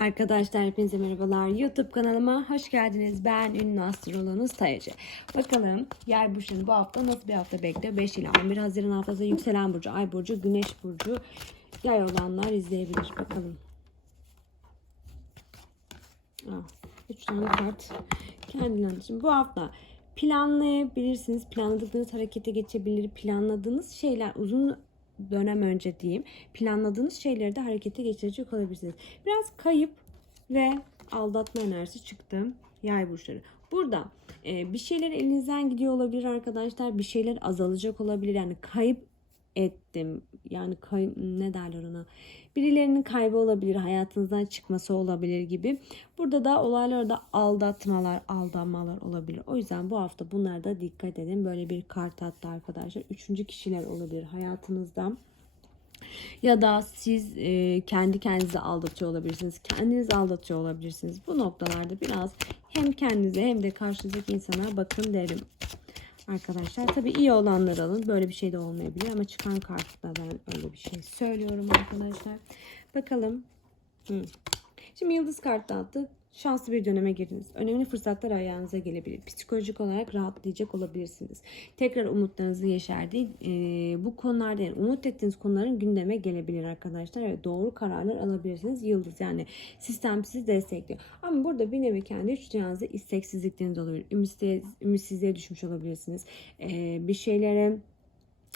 Arkadaşlar hepinize merhabalar. YouTube kanalıma hoş geldiniz. Ben ünlü astroloğunuz Tayacı. Bakalım yay burçlarını bu hafta nasıl bir hafta bekliyor? 5 ile 11 Haziran haftası yükselen burcu, ay burcu, güneş burcu yay olanlar izleyebilir. Bakalım. Ah, 3 tane kart kendinden için. Bu hafta planlayabilirsiniz. Planladıklarınız harekete geçebilir. Planladığınız şeyler uzun dönem önce diyeyim. Planladığınız şeyleri de harekete geçirecek olabilirsiniz. Biraz kayıp ve aldatma enerjisi çıktı. Yay burçları. Burada e, bir şeyler elinizden gidiyor olabilir arkadaşlar. Bir şeyler azalacak olabilir. Yani kayıp ettim. Yani kay, ne derler ona? Birilerinin kaybı olabilir, hayatınızdan çıkması olabilir gibi. Burada da olaylarda aldatmalar, aldanmalar olabilir. O yüzden bu hafta bunlarda dikkat edin. Böyle bir kart attı arkadaşlar. Üçüncü kişiler olabilir hayatınızda. Ya da siz e, kendi kendinizi aldatıyor olabilirsiniz. Kendiniz aldatıyor olabilirsiniz. Bu noktalarda biraz hem kendinize hem de karşınızdaki insana bakın derim. Arkadaşlar tabii iyi olanları alın. Böyle bir şey de olmayabilir ama çıkan kartta ben öyle bir şey söylüyorum arkadaşlar. Bakalım. Hı. Şimdi yıldız kartı attı. Şanslı bir döneme girdiniz. Önemli fırsatlar ayağınıza gelebilir. Psikolojik olarak rahatlayacak olabilirsiniz. Tekrar umutlarınızı yeşerdi. Ee, bu konularda yani umut ettiğiniz konuların gündeme gelebilir arkadaşlar. Evet, doğru kararlar alabilirsiniz. Yıldız yani sistem sizi destekliyor. Ama burada bir nevi kendi üç isteksizlikleriniz olabilir. Ümitsiz, ümitsizliğe düşmüş olabilirsiniz. Ee, bir şeylere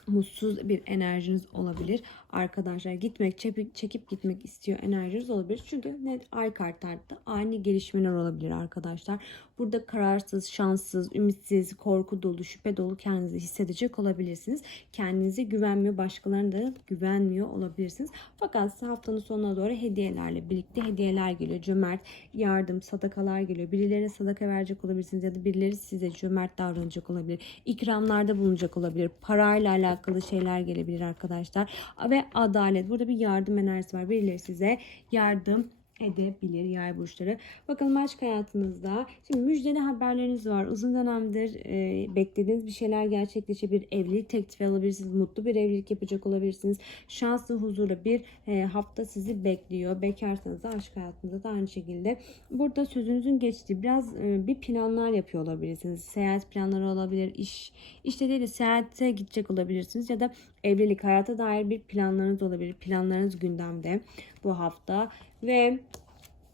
mutsuz bir enerjiniz olabilir. Arkadaşlar gitmek, çekip, çekip gitmek istiyor enerjiniz olabilir. Çünkü ne ay kartlarda ani gelişmeler olabilir arkadaşlar. Burada kararsız, şanssız, ümitsiz, korku dolu, şüphe dolu kendinizi hissedecek olabilirsiniz. Kendinize güvenmiyor, başkalarına da güvenmiyor olabilirsiniz. Fakat haftanın sonuna doğru hediyelerle birlikte hediyeler geliyor. Cömert, yardım, sadakalar geliyor. Birilerine sadaka verecek olabilirsiniz ya da birileri size cömert davranacak olabilir. İkramlarda bulunacak olabilir. Parayla alakalı şeyler gelebilir arkadaşlar. Ve adalet. Burada bir yardım enerjisi var. Birileri size yardım edebilir yay burçları. Bakalım aşk hayatınızda. Şimdi müjdeli haberleriniz var. Uzun dönemdir e, beklediğiniz bir şeyler gerçekleşebilir. Evlilik teklifi alabilirsiniz. Mutlu bir evlilik yapacak olabilirsiniz. Şanslı, huzurlu bir e, hafta sizi bekliyor. Bekarsanız da aşk hayatınızda da aynı şekilde. Burada sözünüzün geçtiği biraz e, bir planlar yapıyor olabilirsiniz. Seyahat planları olabilir. iş işte değil de seyahate gidecek olabilirsiniz ya da evlilik hayata dair bir planlarınız olabilir. Planlarınız gündemde bu hafta ve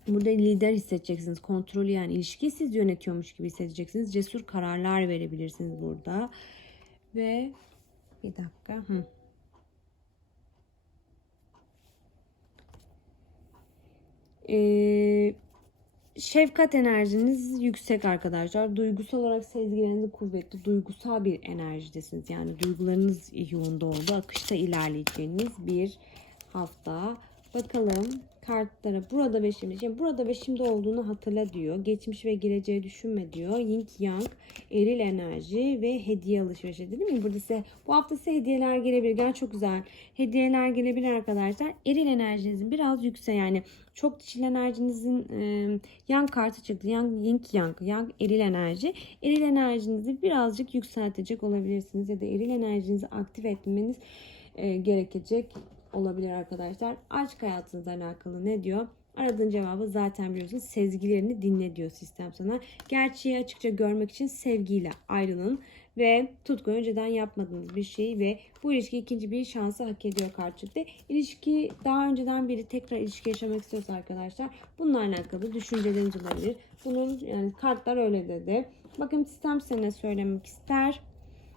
Burada lider hissedeceksiniz. Kontrolü yani ilişkiyi siz yönetiyormuş gibi hissedeceksiniz. Cesur kararlar verebilirsiniz burada. Ve bir dakika. Hı. Ee, şefkat enerjiniz yüksek arkadaşlar. Duygusal olarak sezgileriniz kuvvetli. Duygusal bir enerjidesiniz. Yani duygularınız yoğun oldu. Akışta ilerleyeceğiniz bir hafta. Bakalım kartlara burada ve şimdi. Şimdi burada ve şimdi olduğunu hatırla diyor. Geçmiş ve geleceği düşünme diyor. Yin Yang, eril enerji ve hediye alışverişi değil mi? Burada size bu hafta size hediyeler gelebilir. Gel çok güzel. Hediyeler gelebilir arkadaşlar. Eril enerjinizin biraz yüksek yani çok dişil enerjinizin e, yang kartı çıktı. Yang, yin yang, yang eril enerji. Eril enerjinizi birazcık yükseltecek olabilirsiniz ya da eril enerjinizi aktif etmeniz e, gerekecek olabilir arkadaşlar. Aşk hayatınızla alakalı ne diyor? Aradığın cevabı zaten biliyorsun. Sezgilerini dinle diyor sistem sana. Gerçeği açıkça görmek için sevgiyle ayrılın. Ve tutku önceden yapmadığınız bir şey ve bu ilişki ikinci bir şansı hak ediyor karşılıklı. İlişki daha önceden biri tekrar ilişki yaşamak istiyorsa arkadaşlar bununla alakalı düşünceleriniz olabilir. Bunun yani kartlar öyle dedi. Bakın sistem size söylemek ister.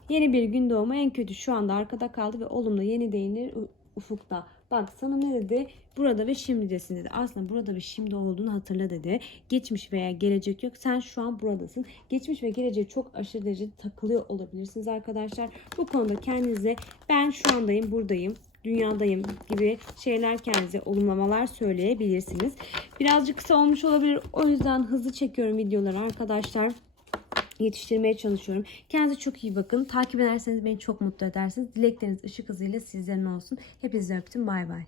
Yeni bir gün doğumu en kötü şu anda arkada kaldı ve olumlu yeni değinir ufukta. Bak sana ne dedi? Burada ve şimdidesin dedi. Aslında burada ve şimdi olduğunu hatırla dedi. Geçmiş veya gelecek yok. Sen şu an buradasın. Geçmiş ve geleceğe çok aşırı derecede takılıyor olabilirsiniz arkadaşlar. Bu konuda kendinize ben şu andayım, buradayım dünyadayım gibi şeyler kendinize olumlamalar söyleyebilirsiniz. Birazcık kısa olmuş olabilir. O yüzden hızlı çekiyorum videoları arkadaşlar yetiştirmeye çalışıyorum. Kendinize çok iyi bakın. Takip ederseniz beni çok mutlu edersiniz. Dilekleriniz ışık hızıyla sizlerin olsun. Hepinizi öptüm. Bay bay.